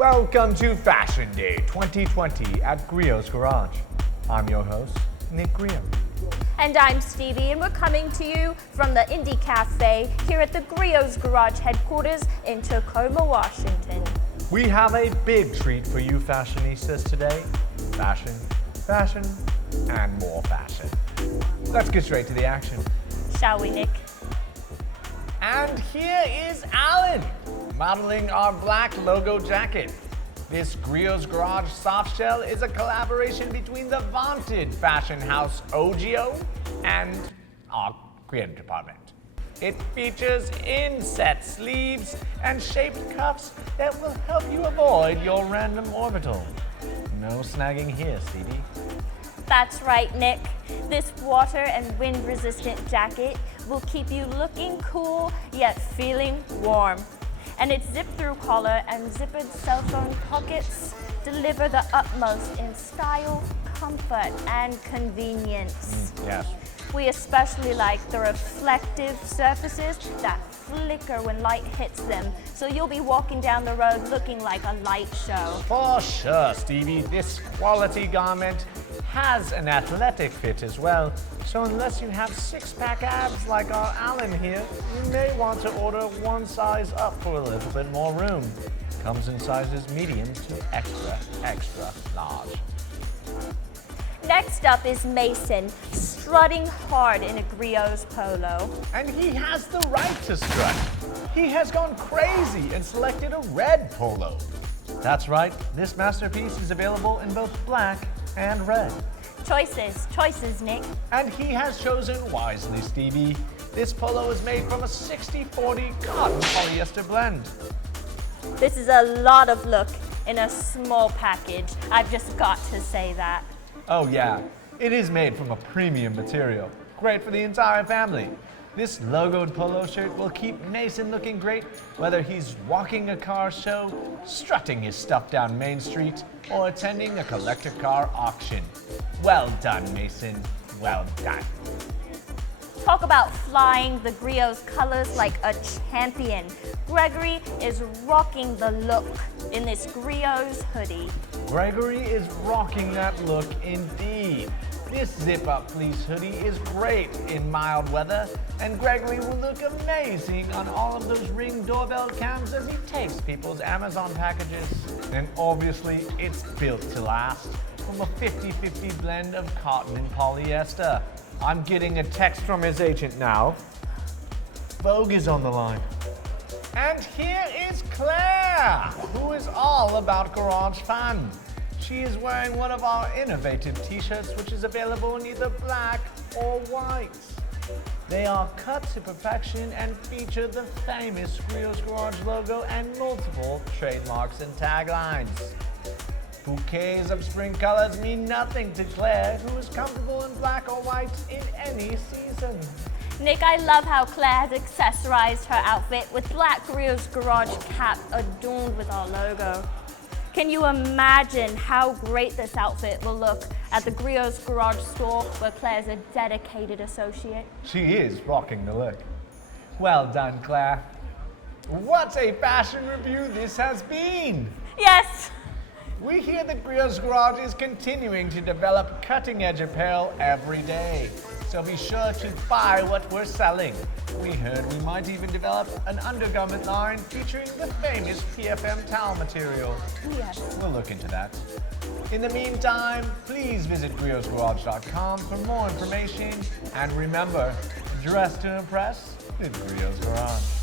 Welcome to Fashion Day 2020 at Griot's Garage. I'm your host, Nick Griot. And I'm Stevie, and we're coming to you from the Indie Cafe here at the Griot's Garage headquarters in Tacoma, Washington. We have a big treat for you fashionistas today. Fashion, fashion, and more fashion. Let's get straight to the action. Shall we, Nick? And here is Alan, modeling our black logo jacket. This Griot's Garage soft shell is a collaboration between the vaunted fashion house OGIO and our creative department. It features inset sleeves and shaped cuffs that will help you avoid your random orbital. No snagging here, Stevie. That's right, Nick. This water and wind-resistant jacket will keep you looking cool yet feeling warm. And its zip-through collar and zippered cell phone pockets deliver the utmost in style, comfort, and convenience. Yes. We especially like the reflective surfaces that flicker when light hits them, so you'll be walking down the road looking like a light show. For sure, Stevie. This quality garment has an athletic fit as well, so unless you have six-pack abs like our Alan here, you may want to order one size up for a little bit more room. Comes in sizes medium to extra, extra large. Next up is Mason, strutting hard in a Griot's polo. And he has the right to strut. He has gone crazy and selected a red polo. That's right, this masterpiece is available in both black and red. Choices, Nick. And he has chosen wisely, Stevie. This polo is made from a 60-40 cotton polyester blend. This is a lot of look in a small package. I've just got to say that. Oh yeah, it is made from a premium material. Great for the entire family. This logoed polo shirt will keep Mason looking great, whether he's walking a car show, strutting his stuff down Main Street, or attending a collector car auction. Well done, Mason. Well done. Talk about flying the Griot's colors like a champion. Gregory is rocking the look in this Griot's hoodie. Gregory is rocking that look indeed. This zip-up fleece hoodie is great in mild weather, and Gregory will look amazing on all of those Ring doorbell cams as he takes people's Amazon packages. And obviously, it's built to last from a 50-50 blend of cotton and polyester. I'm getting a text from his agent now. Vogue is on the line. And here is Claire, who is all about garage fun. She is wearing one of our innovative t-shirts, which is available in either black or white. They are cut to perfection and feature the famous Griot's Garage logo and multiple trademarks and taglines. Bouquets of spring colors mean nothing to Claire, who is comfortable in black or white in any season. Nick, I love how Claire has accessorized her outfit with black Griot's Garage cap adorned with our logo. Can you imagine how great this outfit will look at the Griot's Garage store where Claire's a dedicated associate? She is rocking the look. Well done, Claire. What a fashion review this has been! Yes! We hear that Griot's Garage is continuing to develop cutting-edge apparel every day. So be sure to buy what we're selling. We heard we might even develop an undergarment line featuring the famous PFM towel material. Yes. We'll look into that. In the meantime, please visit griotsgarage.com for more information. And remember, dress to impress with Griot's Garage.